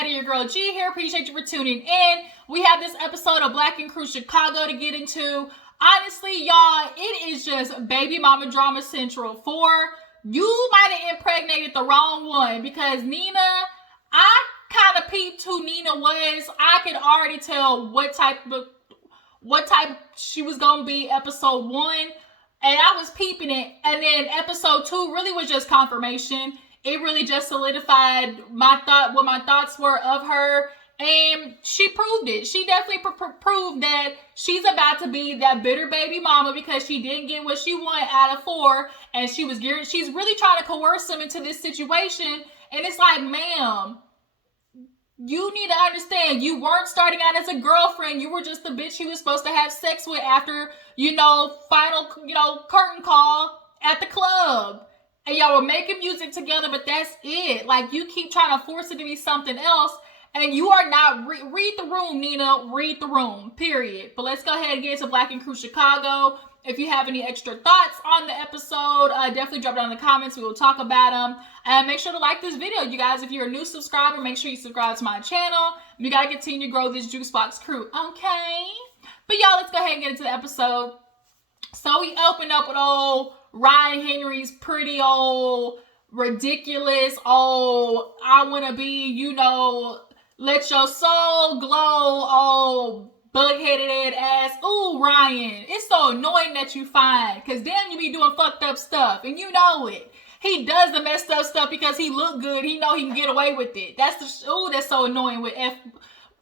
Maddie, your girl G here. Appreciate you for tuning in. We have this episode of Black and Crew Chicago to get into. Honestly, y'all, it is just baby mama drama central. Phor, you might have impregnated the wrong one because Nina, I kind of peeped who Nina was. I could already tell what type she was gonna be episode 1, and I was peeping it. And then episode 2 really was just confirmation. It really just solidified what my thoughts were of her, and she proved it. She definitely proved that she's about to be that bitter baby mama because she didn't get what she wanted out of Phor, and she's really trying to coerce him into this situation. And it's like, ma'am, you need to understand, you weren't starting out as a girlfriend. You were just the bitch he was supposed to have sex with after, final, curtain call at the club. And y'all were making music together, but that's it. Like, you keep trying to force it to be something else, and you are not, read the room, Nina, read the room, period. But let's go ahead and get into Black and Crew Chicago. If you have any extra thoughts on the episode, definitely drop it down in the comments. We will talk about them. And make sure to like this video, you guys. If you're a new subscriber, make sure you subscribe to my channel. We got to continue to grow this juice box crew, okay? But y'all, let's go ahead and get into the episode. So we open up with old Ryan Henry's pretty old, ridiculous, I want to be, let your soul glow, bug-headed ass. Ooh, Ryan, it's so annoying that you fine, because damn, you be doing fucked up stuff, and you know it. He does the messed up stuff because he look good. He know he can get away with it. That's so annoying with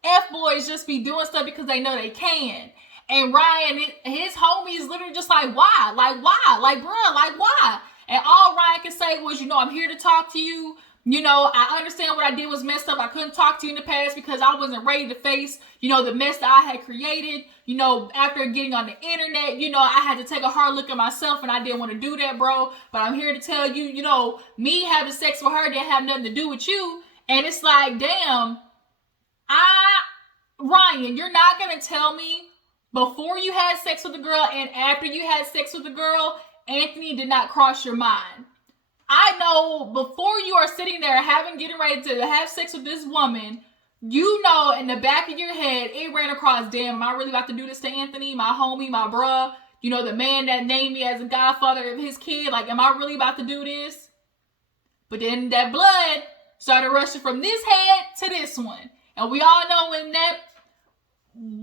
F-boys just be doing stuff because they know they can. And Ryan, his homies literally just like, why? Like, why? Like, bruh, like, why? And all Ryan could say was, I'm here to talk to you. I understand what I did was messed up. I couldn't talk to you in the past because I wasn't ready to face, the mess that I had created. After getting on the internet, I had to take a hard look at myself, and I didn't want to do that, bro. But I'm here to tell you, me having sex with her didn't have nothing to do with you. And it's like, damn, Ryan, you're not going to tell me before you had sex with the girl and after you had sex with the girl, Anthony did not cross your mind. I know before you are sitting there getting ready to have sex with this woman, in the back of your head, it ran across, damn, am I really about to do this to Anthony, my homie, my bruh, the man that named me as a godfather of his kid? Like, am I really about to do this? But then that blood started rushing from this head to this one. And we all know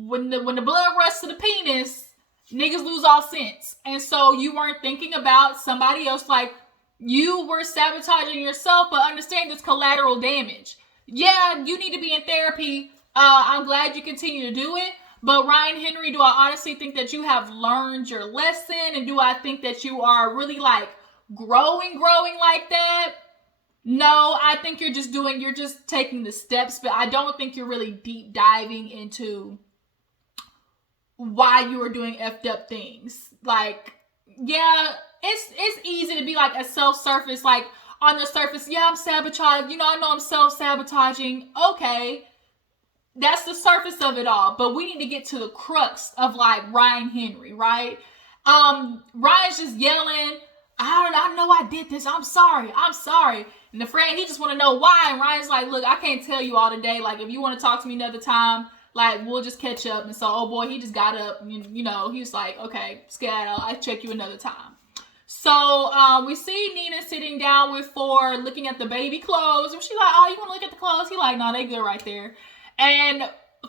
when the blood rushes to the penis, niggas lose all sense. And so you weren't thinking about somebody else. Like, you were sabotaging yourself, but understand it's collateral damage. Yeah, you need to be in therapy. I'm glad you continue to do it. But Ryan Henry, do I honestly think that you have learned your lesson? And do I think that you are really like growing like that? No, I think you're just taking the steps, but I don't think you're really deep diving into why you are doing effed up things. Like, yeah, it's easy to be like a self-surface, like on the surface, yeah, I'm sabotaging, I know I'm self-sabotaging. Okay, that's the surface of it all, but we need to get to the crux of like Ryan Henry, right? Ryan's just yelling, I know I did this, I'm sorry. And the friend, he just want to know why, and Ryan's like, look, I can't tell you all today, like if you want to talk to me another time, like, we'll just catch up. And so, oh boy, he just got up, and, he was like, okay, skedaddle, I'll check you another time. So, we see Nina sitting down with Phor, looking at the baby clothes, and she's like, oh, you want to look at the clothes? He like, no, they good right there. And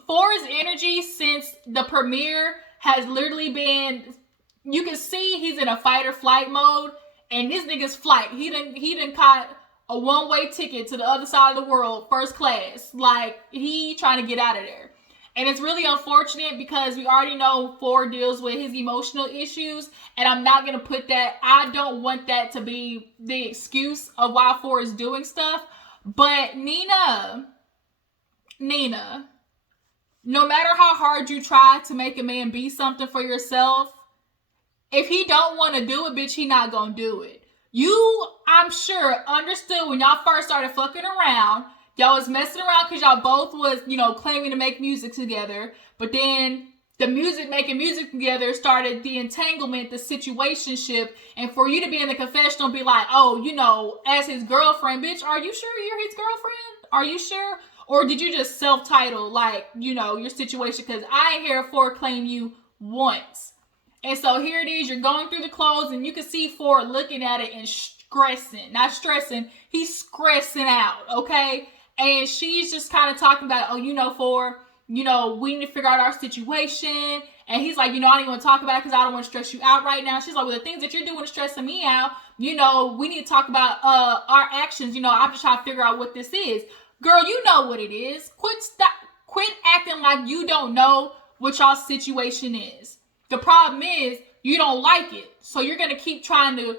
Phor's energy since the premiere has literally been, you can see he's in a fight or flight mode, and this nigga's flight. He done caught a one-way ticket to the other side of the world, first class. Like, he trying to get out of there. And it's really unfortunate because we already know Phor deals with his emotional issues. And I'm not going to put that, I don't want that to be the excuse of why Phor is doing stuff. But Nina, no matter how hard you try to make a man be something for yourself, if he don't want to do it, bitch, he not going to do it. You, I'm sure, understood when y'all first started fucking around. Y'all was messing around because y'all both was, claiming to make music together. But then the making music together started the entanglement, the situationship. And for you to be in the confessional and be like, oh, as his girlfriend, bitch, are you sure you're his girlfriend? Are you sure? Or did you just self-title, like, you know, your situation? Because I ain't here for claim you once. And so here it is, you're going through the clothes, and you can see Phor looking at it and stressing. Not stressing, he's stressing out, okay? And she's just kind of talking about, oh, you know, Phor, you know, we need to figure out our situation. And he's like, you know, I don't even want to talk about it because I don't want to stress you out right now. She's like, well, the things that you're doing is stressing me out. You know, we need to talk about our actions. You know, I'm just trying to figure out what this is. Girl, you know what it is. Quit acting like you don't know what y'all situation is. The problem is you don't like it. So you're going to keep trying to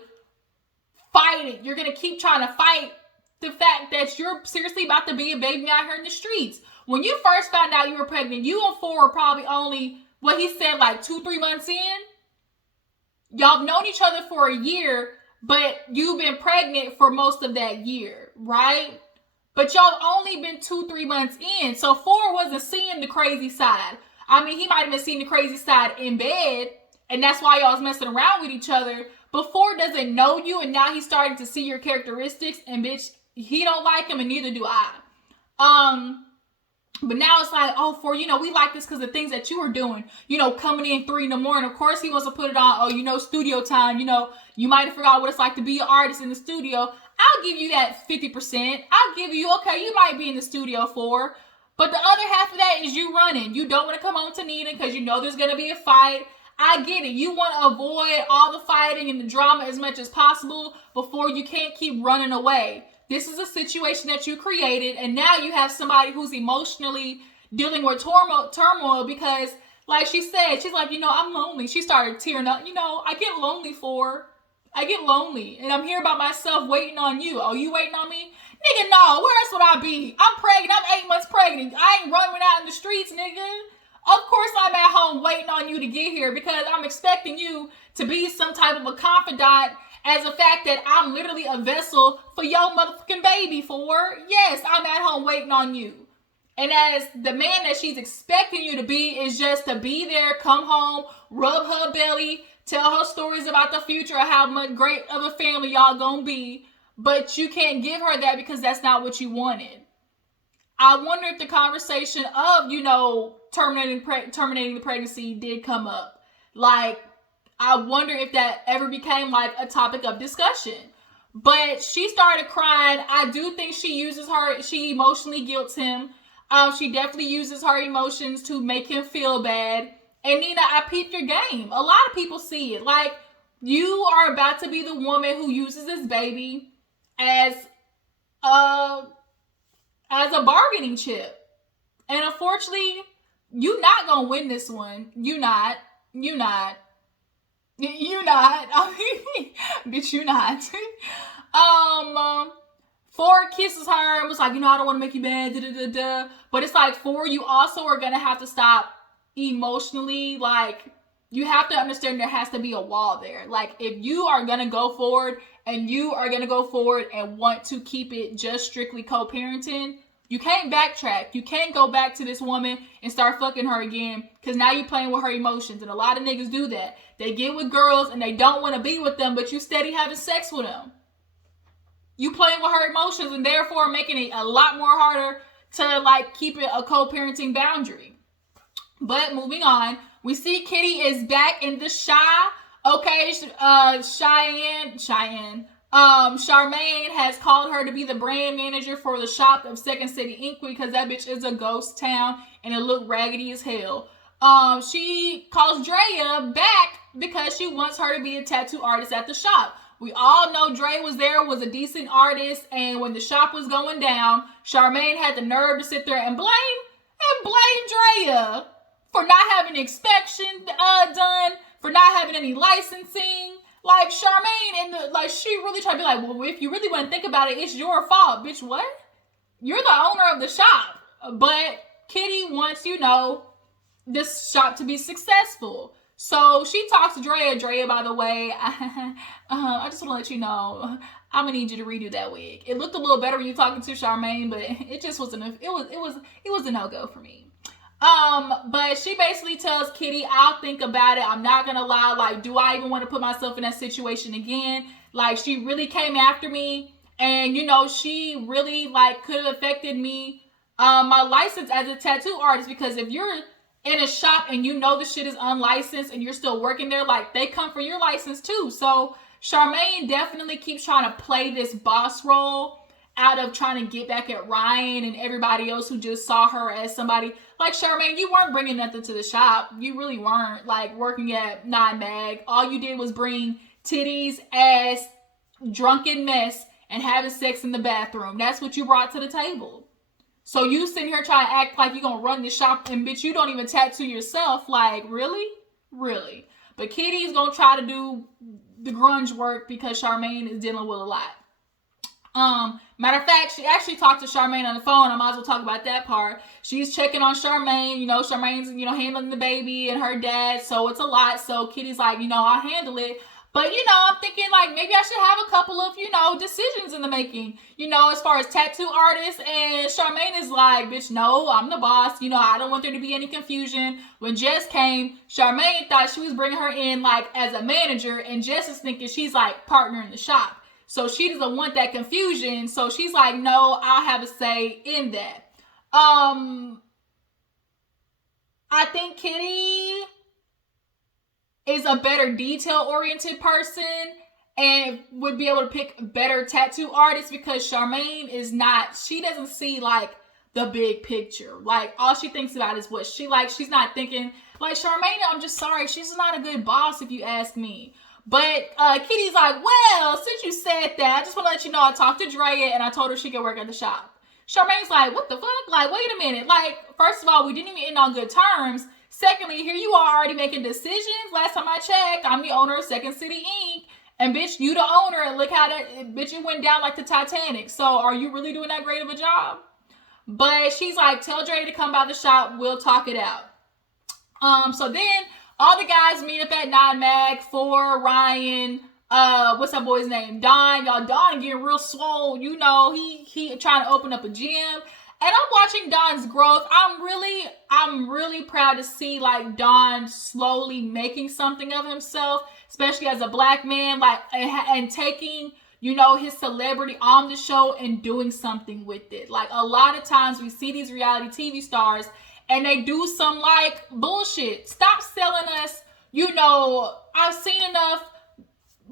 fight it. You're going to keep trying to fight the fact that you're seriously about to be a baby out here in the streets. When you first found out you were pregnant, you and Phor were probably only, what he said, like 2-3 months in. Y'all have known each other for a year, but you've been pregnant for most of that year, right? But y'all only been 2-3 months in. So Phor wasn't seeing the crazy side. I mean, he might have been seeing the crazy side in bed, and that's why y'all was messing around with each other. But Phor doesn't know you, and now he's starting to see your characteristics, and bitch, he don't like him, and neither do I. But now it's like, oh, Phor, you know, we like this because the things that you were doing, you know, coming in 3 in the morning. Of course, he wants to put it on, oh, you know, studio time. You know, you might have forgot what it's like to be an artist in the studio. I'll give you that 50%. I'll give you, okay, you might be in the studio, Phor. But the other half of that is you running. You don't want to come home to Nina because you know there's going to be a fight. I get it. You want to avoid all the fighting and the drama as much as possible before you can't keep running away. This is a situation that you created, and now you have somebody who's emotionally dealing with turmoil because, like she said, she's like, you know, I'm lonely. She started tearing up. You know, I get lonely, Phor. I get lonely, and I'm here by myself waiting on you. Oh, you waiting on me? Nigga, no. Where else would I be? I'm pregnant. I'm 8 months pregnant. I ain't running out in the streets, nigga. Of course I'm at home waiting on you to get here because I'm expecting you to be some type of a confidant as a fact that I'm literally a vessel for your motherfucking baby, Phor. Yes, I'm at home waiting on you. And as the man that she's expecting you to be is just to be there, come home, rub her belly, tell her stories about the future, how much great of a family y'all gonna be. But you can't give her that because that's not what you wanted. I wonder if the conversation of, you know, terminating the pregnancy did come up. Like, I wonder if that ever became like a topic of discussion. But she started crying. I do think she emotionally guilts him. She definitely uses her emotions to make him feel bad. And Nina, I peeped your game. A lot of people see it. Like, you are about to be the woman who uses this baby as a bargaining chip. And unfortunately, you not gonna win this one. You not. I mean, bitch, you not. Phor kisses her and was like, you know, I don't want to make you mad, But it's like, Phor, you also are gonna have to stop emotionally. Like, you have to understand there has to be a wall there. Like, if you are gonna go forward and want to keep it just strictly co-parenting, you can't backtrack. You can't go back to this woman and start fucking her again because now you're playing with her emotions. And a lot of niggas do that. They get with girls and they don't want to be with them, but you steady having sex with them. You playing with her emotions and therefore making it a lot more harder to like keep it a co-parenting boundary. But moving on, we see Kitty is back in the Chi. Okay, Charmaine has called her to be the brand manager for the shop of Second City Inc. because that bitch is a ghost town and it looked raggedy as hell. She calls Draya back because she wants her to be a tattoo artist at the shop. We all know Draya was a decent artist, and when the shop was going down, Charmaine had the nerve to sit there and blame Draya for not having an inspection done, for not having any licensing. Like, Charmaine, she really tried to be like, well, if you really want to think about it, it's your fault. Bitch, what? You're the owner of the shop. But Kitty wants, you know, this shop to be successful. So she talks to Draya. Draya, by the way, I just want to let you know, I'm going to need you to redo that wig. It looked a little better when you were talking to Charmaine, but it just wasn't, it was a no-go for me. But she basically tells Kitty, I'll think about it. I'm not gonna lie. Like, do I even want to put myself in that situation again? Like, she really came after me, and you know, she really like could have affected me my license as a tattoo artist, because if you're in a shop and you know the shit is unlicensed and you're still working there, like, they come for your license too. So Charmaine definitely keeps trying to play this boss role out of trying to get back at Ryan and everybody else who just saw her as somebody. Like, Charmaine, you weren't bringing nothing to the shop. You really weren't. Like, working at Nine Mag, all you did was bring titties, ass, drunken mess, and having sex in the bathroom. That's what you brought to the table. So you sitting here trying to act like you're going to run the shop, and bitch, you don't even tattoo yourself. Like, really? Really? But Kitty's going to try to do the grunge work because Charmaine is dealing with a lot. Matter of fact, she actually talked to Charmaine on the phone. I might as well talk about that part. She's checking on Charmaine. Charmaine's, handling the baby and her dad. So it's a lot. So Kitty's like, I'll handle it. But, I'm thinking, like, maybe I should have a couple of, decisions in the making, as far as tattoo artists. And Charmaine is like, bitch, no, I'm the boss. I don't want there to be any confusion. When Jess came, Charmaine thought she was bringing her in, like, as a manager. And Jess is thinking she's, like, partner in the shop. So she doesn't want that confusion. So she's like, no, I'll have a say in that. I think Kitty is a better detail-oriented person and would be able to pick better tattoo artists, because Charmaine is not, she doesn't see, like, the big picture. Like, all she thinks about is what she likes. She's not thinking, like, Charmaine, I'm just sorry, she's not a good boss if you ask me. But Kitty's like, well, since you said that, I just want to let you know I talked to Draya and I told her she could work at the shop. Charmaine's like, what the fuck? Like, wait a minute. Like, first of all, we didn't even end on good terms. Secondly, here you are already making decisions. Last time I checked, I'm the owner of Second City Inc. And bitch, you the owner, and look how that, bitch, it went down like the Titanic. So are you really doing that great of a job? But she's like, tell Draya to come by the shop. We'll talk it out. So then all the guys meet up at Nine Mag, Phor, Ryan, what's that boy's name? Don. Y'all, Don getting real swole. He trying to open up a gym. And I'm watching Don's growth. I'm really proud to see, like, Don slowly making something of himself, especially as a black man, like, and taking, his celebrity on the show and doing something with it. Like, a lot of times we see these reality TV stars and they do some, like, bullshit. Stop selling us, I've seen enough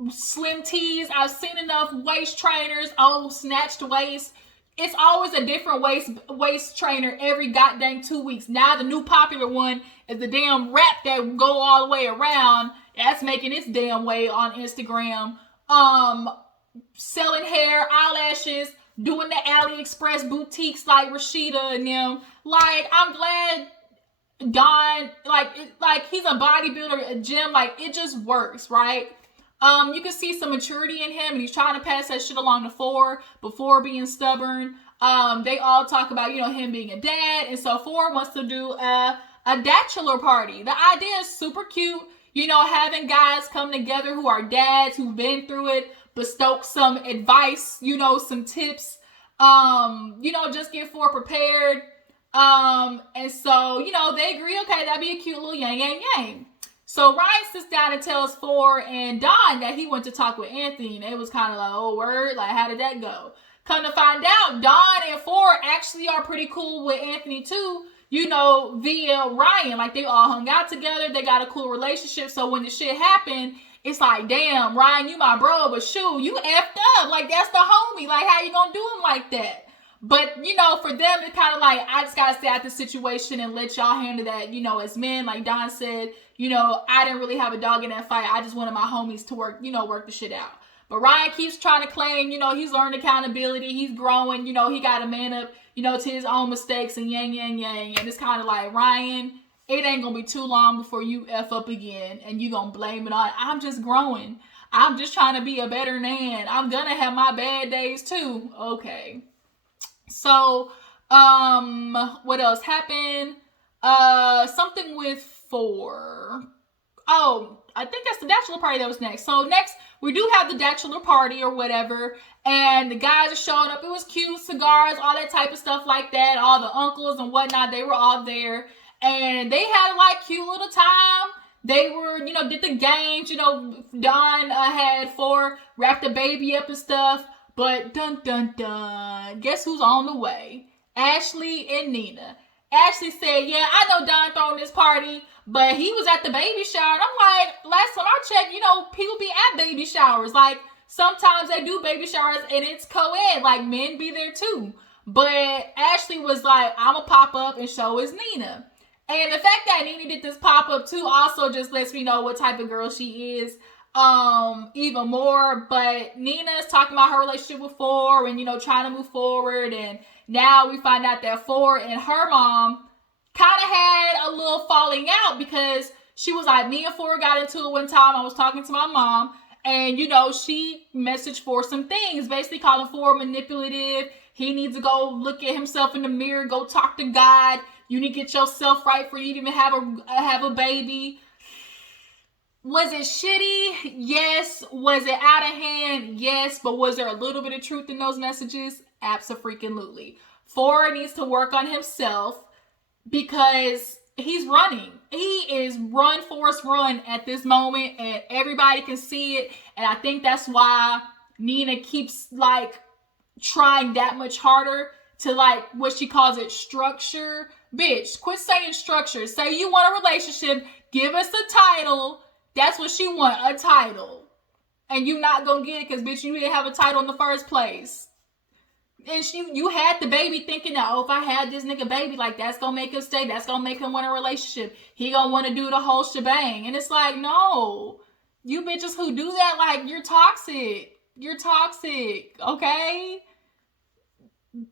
slim tees. I've seen enough waist trainers. Oh, snatched waist. It's always a different waist trainer every goddamn 2 weeks. Now the new popular one is the damn wrap that go all the way around. That's making its damn way on Instagram. Selling hair, eyelashes, doing the AliExpress boutiques like Rashida and them. Like, I'm glad Don, like he's a bodybuilder, a gym, like, it just works, right? You can see some maturity in him, and he's trying to pass that shit along to Phor before being stubborn. They all talk about, him being a dad, and so Phor wants to do a bachelor party. The idea is super cute, having guys come together who are dads, who've been through it, bestow some advice, some tips, just get Phor prepared. And so, they agree, okay, that'd be a cute little yang. So Ryan sits down and tells Phor and Don that he went to talk with Anthony, and it was kind of like, oh, word, like, how did that go? Come to find out, Don and Phor actually are pretty cool with Anthony too, via Ryan. Like, they all hung out together, they got a cool relationship, so when the shit happened, it's like, damn, Ryan, you my bro, but shoot, you effed up. Like, that's the homie. Like, how you gonna do him like that? But, for them, it's kind of like, I just gotta stay out the situation and let y'all handle that, as men. Like Don said, I didn't really have a dog in that fight. I just wanted my homies to work the shit out. But Ryan keeps trying to claim, he's learned accountability. He's growing, he got to man up, to his own mistakes and yang. And it's kind of like, Ryan, it ain't going to be too long before you F up again. And you going to blame it on, I'm just growing. I'm just trying to be a better man. I'm going to have my bad days too. Okay. So, what else happened? Something with Phor. Oh, I think that's the bachelor party that was next. So next, we do have the bachelor party or whatever, and the guys are showing up. It was cute, cigars, all that type of stuff like that. All the uncles and whatnot, they were all there, and they had like cute little time. They were, did the games. Don had Phor wrap the baby up and stuff. But dun dun dun, guess who's on the way? Ashley and Nina. Ashley said, yeah, I know Don throwing this party, but he was at the baby shower. And I'm like, last time I checked, people be at baby showers. Like, sometimes they do baby showers and it's co-ed. Like, men be there too. But Ashley was like, I'm going to pop up and show is Nina. And the fact that Nina did this pop up too also just lets me know what type of girl she is even more. But Nina's talking about her relationship with Phor and, trying to move forward. And now we find out that Phor and her mom kind of had a little falling out because she was like, me and Phor got into it one time. I was talking to my mom and, she messaged Phor some things, basically calling Phor manipulative. He needs to go look at himself in the mirror, go talk to God. You need to get yourself right for you to even have a baby. Was it shitty? Yes. Was it out of hand? Yes. But was there a little bit of truth in those messages? Abso-freaking-lutely. Phor needs to work on himself because he's running. He is run, Forrest, run at this moment, and everybody can see it. And I think that's why Nina keeps trying that much harder to what she calls it structure. Bitch, quit saying structure. Say you want a relationship. Give us a title. That's what she want, a title. And you not gonna get it because, bitch, you didn't have a title in the first place. And you had the baby thinking that, if I had this nigga baby, that's gonna make him stay. That's gonna make him want a relationship. He gonna want to do the whole shebang. And it's like, no. You bitches who do that, you're toxic. You're toxic, okay?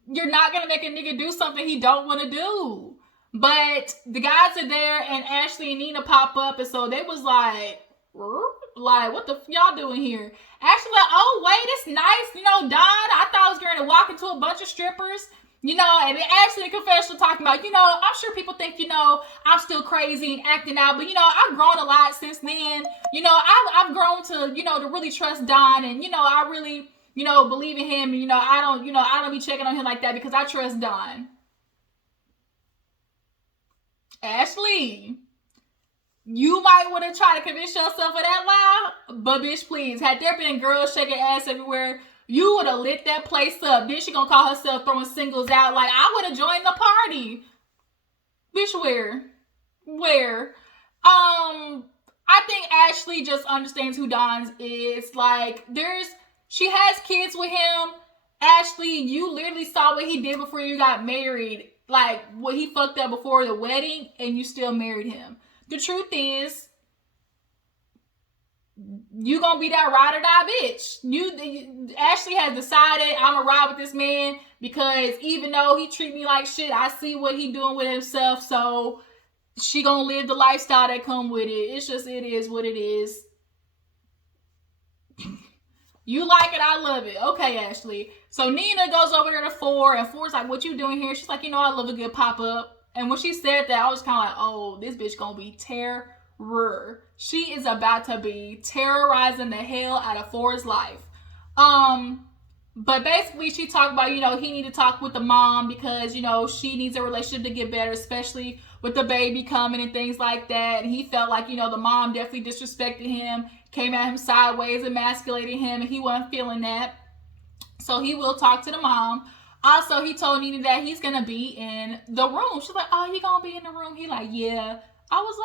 You're not gonna make a nigga do something he don't want to do. But the guys are there, and Ashley and Nina pop up, and so they was like, what the y'all doing here? Ashley oh wait, it's nice, Don. I thought I was going to walk into a bunch of strippers, and then Ashley in the confessional talking about, I'm sure people think, I'm still crazy and acting out, but I've grown a lot since then. I've grown to, to really trust Don, and I really, believe in him, and I don't be checking on him like that because I trust Don. Ashley, you might want to try to convince yourself of that lie, but bitch, please, had there been girls shaking ass everywhere, you would have lit that place up. Then she gonna call herself throwing singles out I would have joined the party. Bitch, where? I think Ashley just understands who Don is. She has kids with him. Ashley, you literally saw what he did before you got married. What he fucked up before the wedding, and you still married him. The truth is, you gonna be that ride or die bitch. Ashley has decided I'm gonna ride with this man because even though he treat me like shit, I see what he doing with himself. So she gonna live the lifestyle that come with it. It's just, it is what it is. You like it, I love it. Okay, Ashley. So Nina goes over there to Phor, and Phor's like, what you doing here? She's like, I love a good pop-up. And when she said that, I was kind of like, oh, this bitch gonna be terror. She is about to be terrorizing the hell out of Phor's life. But basically she talked about, he need to talk with the mom because, she needs a relationship to get better, especially with the baby coming and things like that. And he felt like, the mom definitely disrespected him, came at him sideways, emasculated him, and he wasn't feeling that. So he will talk to the mom. Also, he told Nina that he's going to be in the room. She's like, oh, he going to be in the room? He like, yeah. I was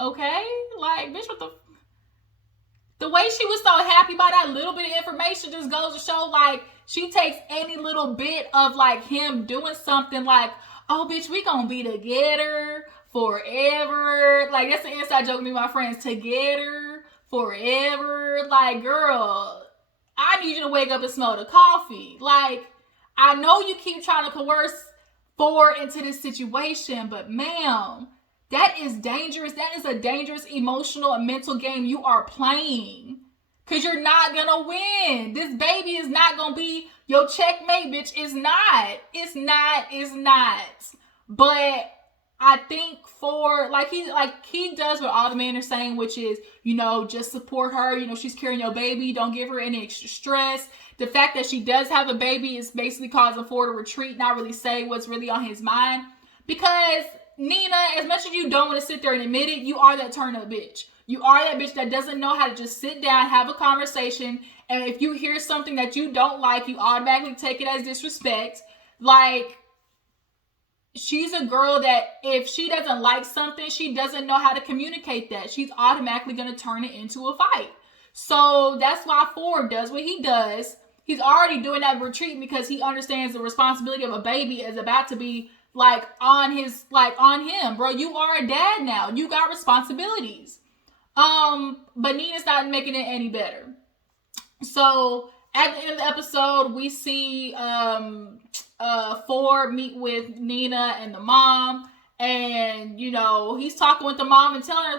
like, okay. Bitch, what the way she was so happy by that little bit of information just goes to show, she takes any little bit of, him doing something oh, bitch, we going to be together forever. That's an inside joke with me and my friends. Together forever. Girl, I need you to wake up and smell the coffee. I know you keep trying to coerce Phor into this situation, but ma'am, that is dangerous. That is a dangerous emotional and mental game you are playing. Because you're not going to win. This baby is not going to be your checkmate, bitch. It's not. It's not. But I think Phor, he does what all the men are saying, which is, just support her. She's carrying your baby. Don't give her any extra stress. The fact that she does have a baby is basically causing Phor to retreat, not really say what's really on his mind. Because Nina, as much as you don't want to sit there and admit it, you are that turn up bitch. You are that bitch that doesn't know how to just sit down, have a conversation, and if you hear something that you don't like, you automatically take it as disrespect. Like, she's a girl that if she doesn't like something, she doesn't know how to communicate that. She's automatically going to turn it into a fight. So that's why Phor does what he does. He's already doing that retreat because he understands the responsibility of a baby is about to be on him, bro. You are a dad now. You got responsibilities. But Nina's not making it any better. So at the end of the episode, we see Phor meet with Nina and the mom. And, he's talking with the mom and telling her,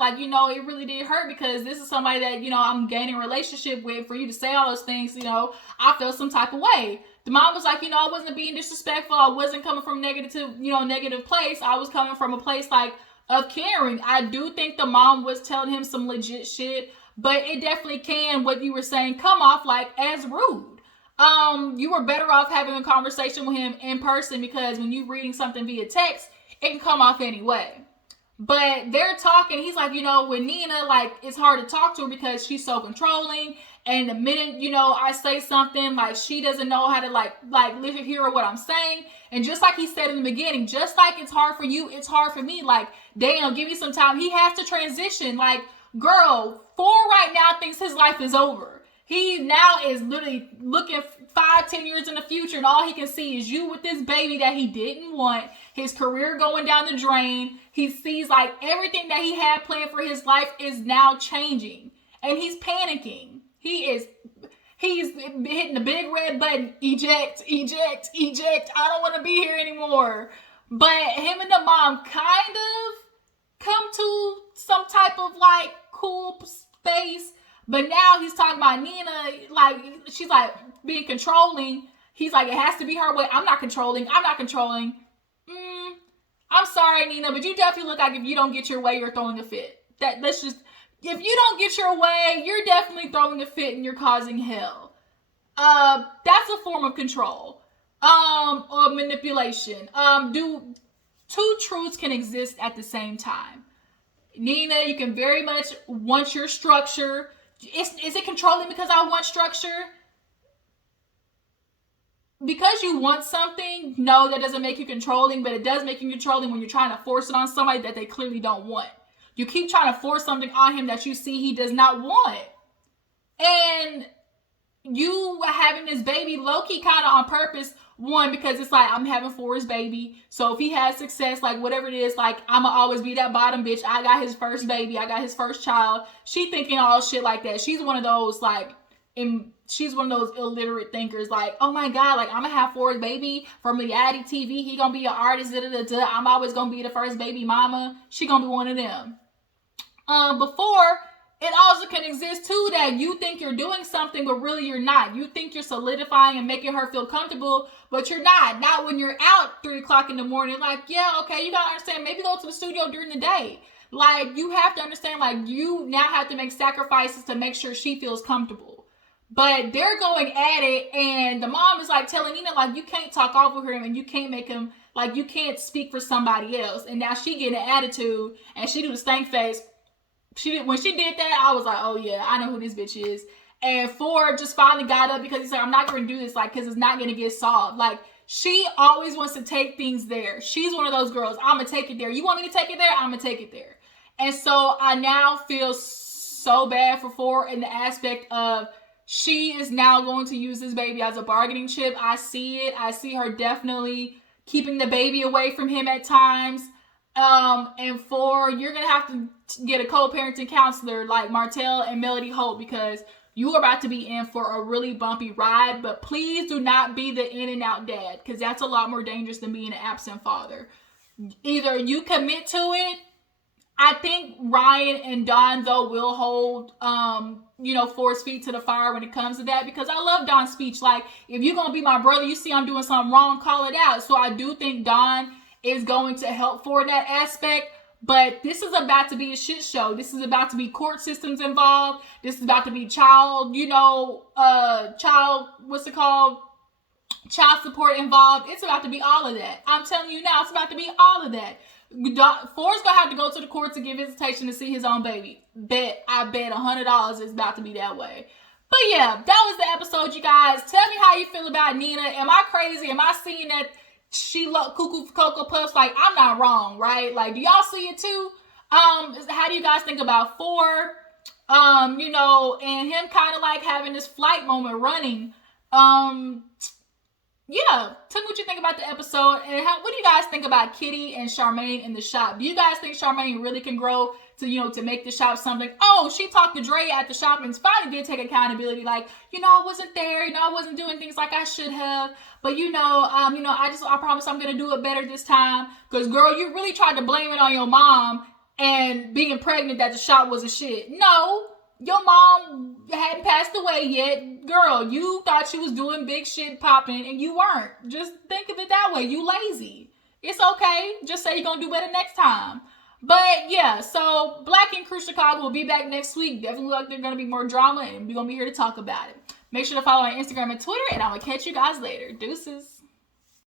it really did hurt because this is somebody that, I'm gaining a relationship with. For you to say all those things, I felt some type of way. The mom was like, I wasn't being disrespectful. I wasn't coming from negative place. I was coming from a place, of caring. I do think the mom was telling him some legit shit, but it definitely can, what you were saying, come off as rude. You were better off having a conversation with him in person because when you're reading something via text, it can come off anyway. But they're talking. He's like, with Nina, it's hard to talk to her because she's so controlling. And the minute, I say something, she doesn't know how to, listen, hear what I'm saying. And just like he said in the beginning, just like it's hard for you, it's hard for me. Damn, give me some time. He has to transition. Girl, Phor right now thinks his life is over. He now is literally looking 5-10 years in the future, and all he can see is you with this baby that he didn't want, his career going down the drain. He sees everything that he had planned for his life is now changing, and he's panicking. He's hitting the big red button, eject, eject, eject. I don't want to be here anymore. But him and the mom kind of come to some type of cool space. But now he's talking about Nina, she's being controlling. He's like, it has to be her way. I'm not controlling. I'm sorry, Nina, but you definitely look like if you don't get your way, you're throwing a fit. If you don't get your way, you're definitely throwing a fit and you're causing hell. That's a form of control. Or manipulation. Two truths can exist at the same time. Nina, you can very much want your structure. Is it controlling because I want structure? Because you want something, no, that doesn't make you controlling, but it does make you controlling when you're trying to force it on somebody that they clearly don't want. You keep trying to force something on him that you see he does not want. And you having this baby low-key kind of on purpose, one, because it's I'm having Phor's baby. So if he has success, whatever it is, I'ma always be that bottom bitch. I got his first baby. I got his first child. She thinking all shit like that. She's one of those, she's one of those illiterate thinkers. Oh my God, I'm gonna have Phor's baby from reality TV. He gonna be an artist. I'm always gonna be the first baby mama. She gonna be one of them. Before, it also can exist too that you think you're doing something, but really you're not. You think you're solidifying and making her feel comfortable, but you're not. Not when you're out 3 o'clock in the morning. Yeah, okay, you gotta understand. Maybe go to the studio during the day. You have to understand, you now have to make sacrifices to make sure she feels comfortable. But they're going at it, and the mom is telling Nina, you can't talk off with him, and you can't make him, you can't speak for somebody else. And now she getting an attitude, and she do the stank face. When she did that, I was like, oh yeah, I know who this bitch is. And Phor just finally got up because he's like, I'm not going to do this, because it's not going to get solved. She always wants to take things there. She's one of those girls. I'm going to take it there. You want me to take it there? I'm going to take it there. And so I now feel so bad for Phor in the aspect of she is now going to use this baby as a bargaining chip. I see it. I see her definitely keeping the baby away from him at times. And Phor, you're going to have to get a co-parenting counselor like Martell and Melody Holt, because you are about to be in for a really bumpy ride. But please do not be the in and out dad, because that's a lot more dangerous than being an absent father. Either you commit to it. I think Ryan and Don, though, will hold, Phor's feet to the fire when it comes to that, because I love Don's speech. If you're going to be my brother, you see I'm doing something wrong, call it out. So I do think Don is going to help Phor in that aspect. But this is about to be a shit show. This is about to be court systems involved. This is about to be child support involved. It's about to be all of that. I'm telling you now, it's about to be all of that. Phor's gonna have to go to the court to give visitation to see his own baby. I bet $100 it's about to be that way. But yeah, that was the episode, you guys. Tell me how you feel about Nina. Am I crazy? Am I seeing that she loved Cuckoo Cocoa Puffs. Like, I'm not wrong, right? Like, do y'all see it too? How do you guys think about Phor? You know, and him kind of like having this flight moment running. Yeah, tell me what you think about the episode, and what do you guys think about Kitty and Charmaine in the shop? Do you guys think Charmaine really can grow to, you know, to make the shop something? Oh, she talked to Draya at the shop and finally did take accountability. Like, you know, I wasn't there. You know, I wasn't doing things like I should have. But I promise I'm gonna do it better this time. Cause girl, you really tried to blame it on your mom and being pregnant that the shop was a shit. No, your mom hadn't passed away yet. Girl, you thought she was doing big shit popping and you weren't. Just think of it that way. You lazy. It's okay. Just say you're going to do better next time. But yeah, so Black and Crew Chicago will be back next week. Definitely look like there's going to be more drama and we're going to be here to talk about it. Make sure to follow on Instagram and Twitter, and I'm going to catch you guys later. Deuces.